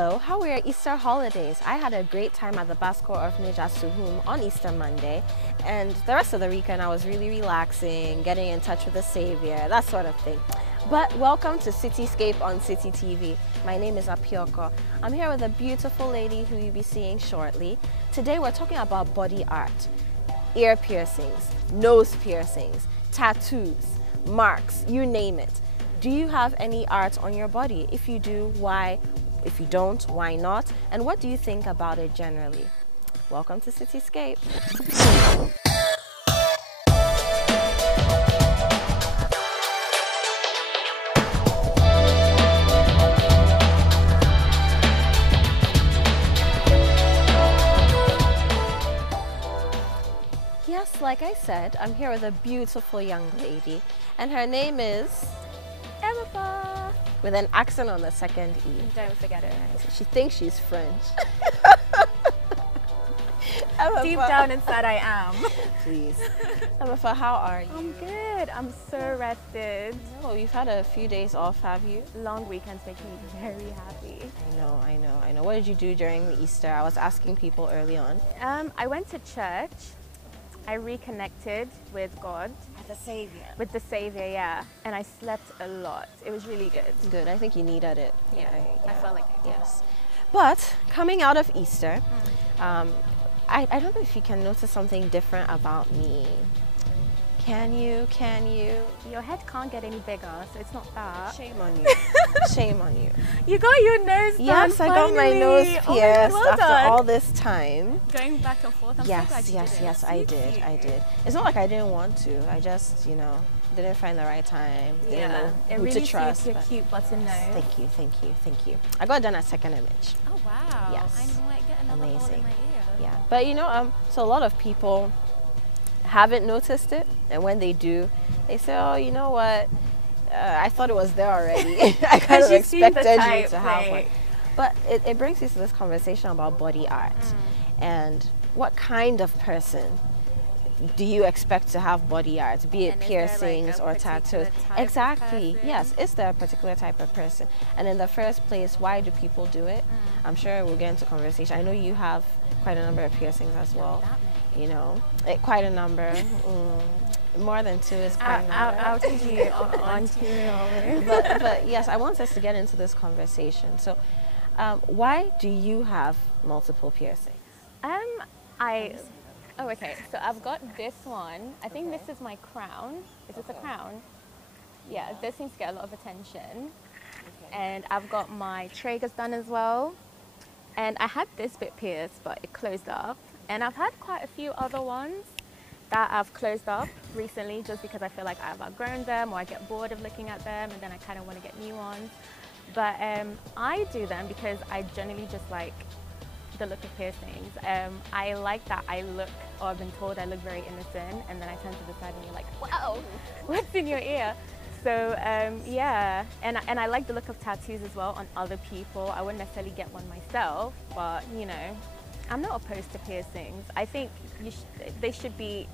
Hello, how were your Easter holidays? I had a great time at the Basco Orphanage at Suhum on Easter Monday, and the rest of the weekend I was really relaxing, getting in touch with the Savior, that sort of thing. But welcome to Citi Scape on Citi TV. My name is Apiorkor. I'm here with a beautiful lady who you'll be seeing shortly. Today we're talking about body art, ear piercings, nose piercings, tattoos, marks, you name it. Do you have any art on your body? If you do, why? If you don't, why not? And what do you think about it generally? Welcome to Citi Scape. Yes, like I said, I'm here with a beautiful young lady, and her name is Eméfa, with an accent on the second E. Don't forget it. She thinks she's French. Deep down inside I am. Please. Eméfa, how are you? I'm good. I'm so rested. Oh, you've had a few days off, have you? Long weekends make me very happy. I know. What did you do during the Easter? I was asking people early on. I went to church. I reconnected with God. With the Savior, yeah. And I slept a lot. It was really good. Good. I think you needed it. Yeah. I felt like it. Yes. But coming out of Easter, I don't know if you can notice something different about me. Can you? Your head can't get any bigger, so it's not that. Shame on you. Shame on you. You got your nose done. Yes, I got my nose pierced after all this time. Going back and forth. I'm so glad you did it. Yes, I did. It's not like I didn't want to. I just, didn't find the right time. Didn't know who really to trust. Your cute button nose. Thank you. I got done at Second Image. Oh wow. Yes. I might get another hole in my ear. Yeah, but so a lot of people haven't noticed it, and when they do, they say, oh, you know what, I thought it was there already. I kind of expected you to have one. But it brings us to this conversation about body art and what kind of person do you expect to have body art, be it piercings or tattoos? Exactly, yes. Is there a particular type of person? And in the first place, why do people do it? I'm sure we'll get into conversation. I know you have quite a number of piercings as well. Quite a number. More than two is quite a number. I'll teach you on two. But yes, I want us to get into this conversation. So, why do you have multiple piercings? Oh, okay. So I've got this one. I think this is my crown. Is this a crown? Yeah, this seems to get a lot of attention. And I've got my tragus done as well. And I had this bit pierced, but it closed up. And I've had quite a few other ones that I've closed up recently just because I feel like I've outgrown them or I get bored of looking at them and then I kind of want to get new ones. But I do them because I generally just like the look of piercings. I like that I look, or I've been told I look very innocent, and then I turn to the side and you're like, wow, what's in your ear? So yeah, and I like the look of tattoos as well on other people. I wouldn't necessarily get one myself, but I'm not opposed to piercings. I think they should be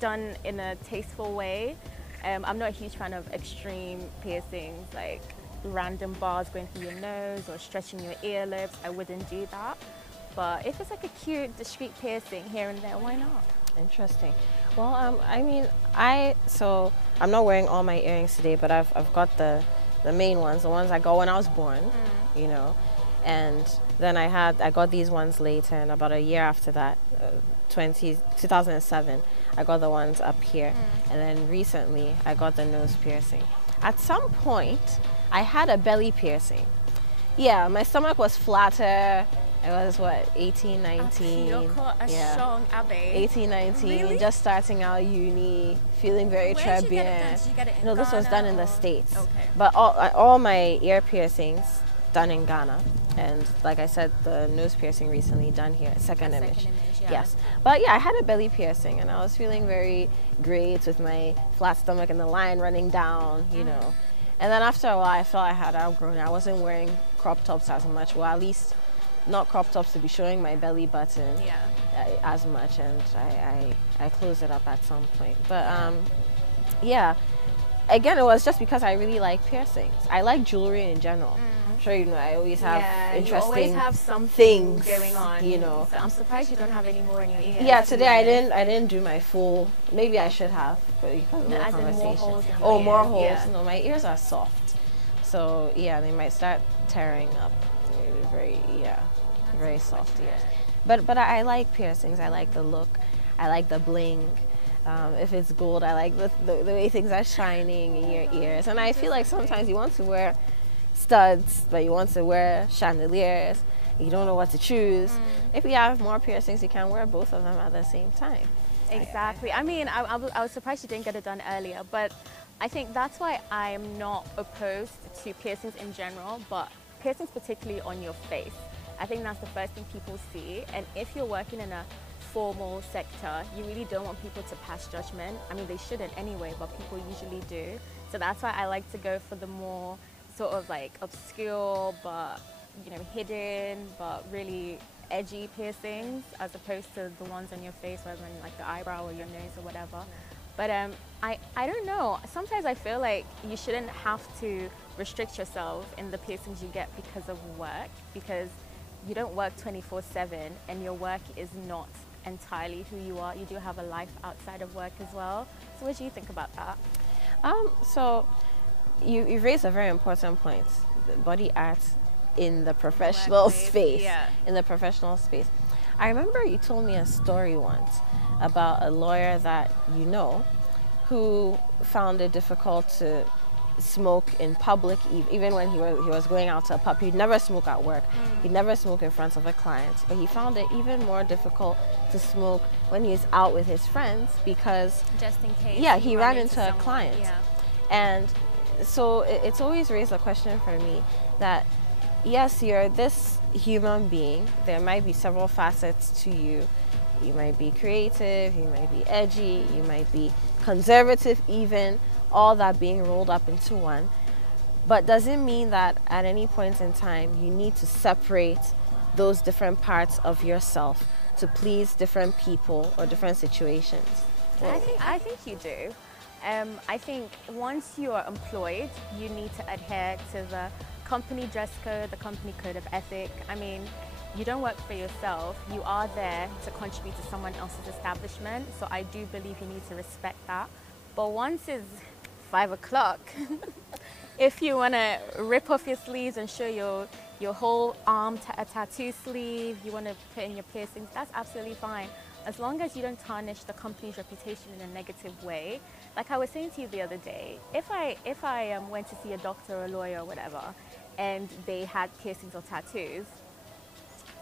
done in a tasteful way. I'm not a huge fan of extreme piercings, like random bars going through your nose or stretching your earlobes. I wouldn't do that. But if it's like a cute, discreet piercing here and there, why not? Interesting. Well, I'm not wearing all my earrings today, but I've got the main ones, the ones I got when I was born, and then I got these ones later, and about a year after that, 2007, I got the ones up here, and then recently I got the nose piercing. At some point, I had a belly piercing. Yeah, my stomach was flatter. It was what, 18, 19? Yeah. 18, 19, really? Just starting out uni, feeling very trebient. Did you get it in Ghana, this was done in the States. Okay. But all my ear piercings done in Ghana. And like I said, the nose piercing recently done here at Second Image. Yeah. Yes. But yeah, I had a belly piercing and I was feeling very great with my flat stomach and the line running down, And then after a while, I felt I had outgrown it. I wasn't wearing crop tops as much, well, at least not crop tops to be showing my belly button as much, and I closed it up at some point. But yeah, again, it was just because I really like piercings. I like jewelry in general. I'm sure you know I always have interesting you always have something things going on. You know. So I'm surprised you don't have any more in your ears. Yeah, today I didn't do my full. Maybe I should have, but because of the conversation. More holes in your oh, ears. more holes. Yeah. No, my ears are soft, so yeah, they might start tearing up. Very very soft ears. But I like piercings. I like the look. I like the bling. If it's gold, I like the way things are shining in your ears. And I feel like sometimes you want to wear studs, but you want to wear chandeliers. You don't know what to choose. If you have more piercings, you can wear both of them at the same time. Exactly. I mean, I was surprised you didn't get it done earlier, but I think that's why I'm not opposed to piercings in general, but piercings particularly on your face. I think that's the first thing people see. And if you're working in a formal sector, you really don't want people to pass judgment. I mean, they shouldn't anyway, but people usually do. So that's why I like to go for the more sort of like obscure, but you know, hidden, but really edgy piercings, as opposed to the ones on your face, whether in like the eyebrow or your nose or whatever. But I don't know. Sometimes I feel like you shouldn't have to restrict yourself in the piercings you get because of work, because you don't work 24/7 and your work is not entirely who you are. You do have a life outside of work as well. So what do you think about that? So you raised a very important point. The body art in the professional space. Yeah. In the professional space. I remember you told me a story once about a lawyer that you know who found it difficult to smoke in public, even when he was going out to a pub. He'd never smoke at work. He'd never smoke in front of a client. But he found it even more difficult to smoke when he's out with his friends because just in case. Yeah, he ran into a client. Yeah. And so it's always raised a question for me that yes, you're this human being. There might be several facets to you. You might be creative, you might be edgy, you might be conservative even, all that being rolled up into one. But does it mean that at any point in time you need to separate those different parts of yourself to please different people or different situations? I think you do. I think once you are employed, you need to adhere to the company dress code, the company code of ethic. I mean, you don't work for yourself. You are there to contribute to someone else's establishment. So I do believe you need to respect that. But once it's 5 o'clock, if you want to rip off your sleeves and show your whole arm, a tattoo sleeve, you want to put in your piercings, that's absolutely fine. As long as you don't tarnish the company's reputation in a negative way. Like I was saying to you the other day, if I went to see a doctor or a lawyer or whatever, and they had piercings or tattoos,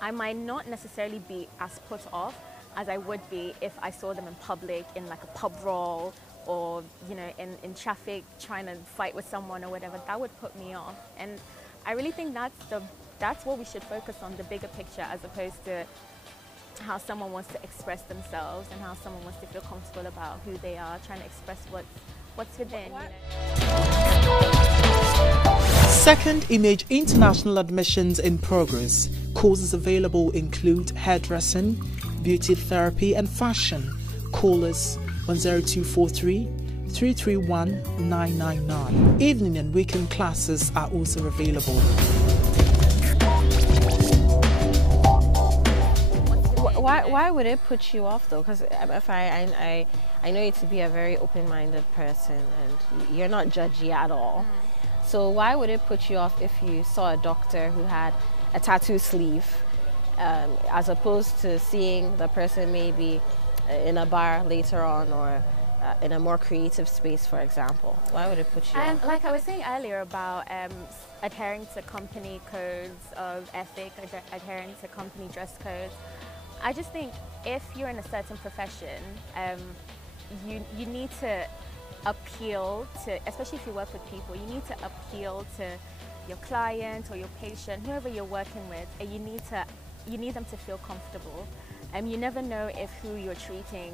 I might not necessarily be as put off as I would be if I saw them in public in like a pub brawl or, you know, in traffic trying to fight with someone or whatever. That would put me off. And I really think that's what we should focus on, the bigger picture, as opposed to how someone wants to express themselves and how someone wants to feel comfortable about who they are, trying to express what's within. You know? Second Image International admissions in progress. Courses available include hairdressing, beauty therapy and fashion. Call us 10243 331 999. Evening and weekend classes are also available. Why would it put you off though? Because if I know you to be a very open-minded person and you're not judgy at all. So why would it put you off if you saw a doctor who had a tattoo sleeve, as opposed to seeing the person maybe in a bar later on or in a more creative space, for example? Why would it put you off? Like I was saying earlier about adhering to company codes of ethic, adhering to company dress codes, I just think if you're in a certain profession, you need to appeal to, especially if you work with people, you need to appeal to your client or your patient, whoever you're working with, and you need them to feel comfortable. You never know if who you're treating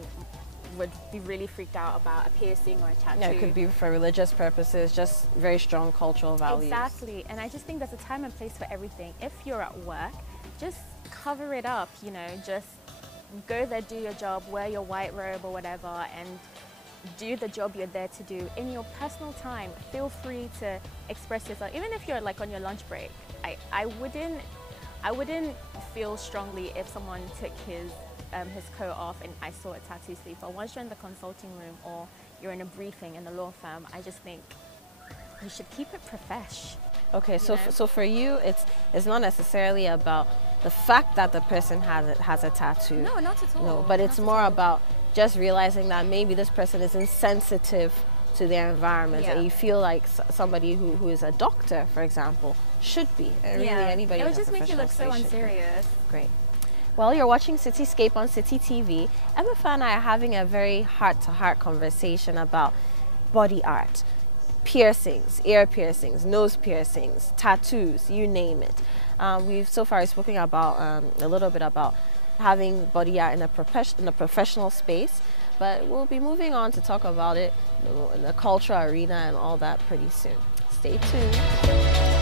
would be really freaked out about a piercing or a tattoo. Yeah, it could be for religious purposes, just very strong cultural values. Exactly, and I just think there's a time and place for everything. If you're at work, just cover it up, you know, just go there, do your job, wear your white robe or whatever, and do the job you're there to do. In your personal time, feel free to express yourself, even if you're like on your lunch break. I wouldn't feel strongly if someone took his coat off and I saw a tattoo sleeve. But once you're in the consulting room or you're in a briefing in the law firm, I just think you should keep it profesh. Okay, so for you, it's not necessarily about the fact that the person has a tattoo. No, not at all. No, but it's more about just realizing that maybe this person is insensitive to their environment, and you feel like somebody who is a doctor, for example, should be. And really anybody. It would just make you look so unserious. Great. Well, you're watching Citi Scape on Citi TV. Eméfa and I are having a very heart-to-heart conversation about body art. Piercings, ear piercings, nose piercings, tattoos, you name it. We've so far spoken about a little bit about having body art in a professional space, but we'll be moving on to talk about it in the cultural arena and all that pretty soon. Stay tuned.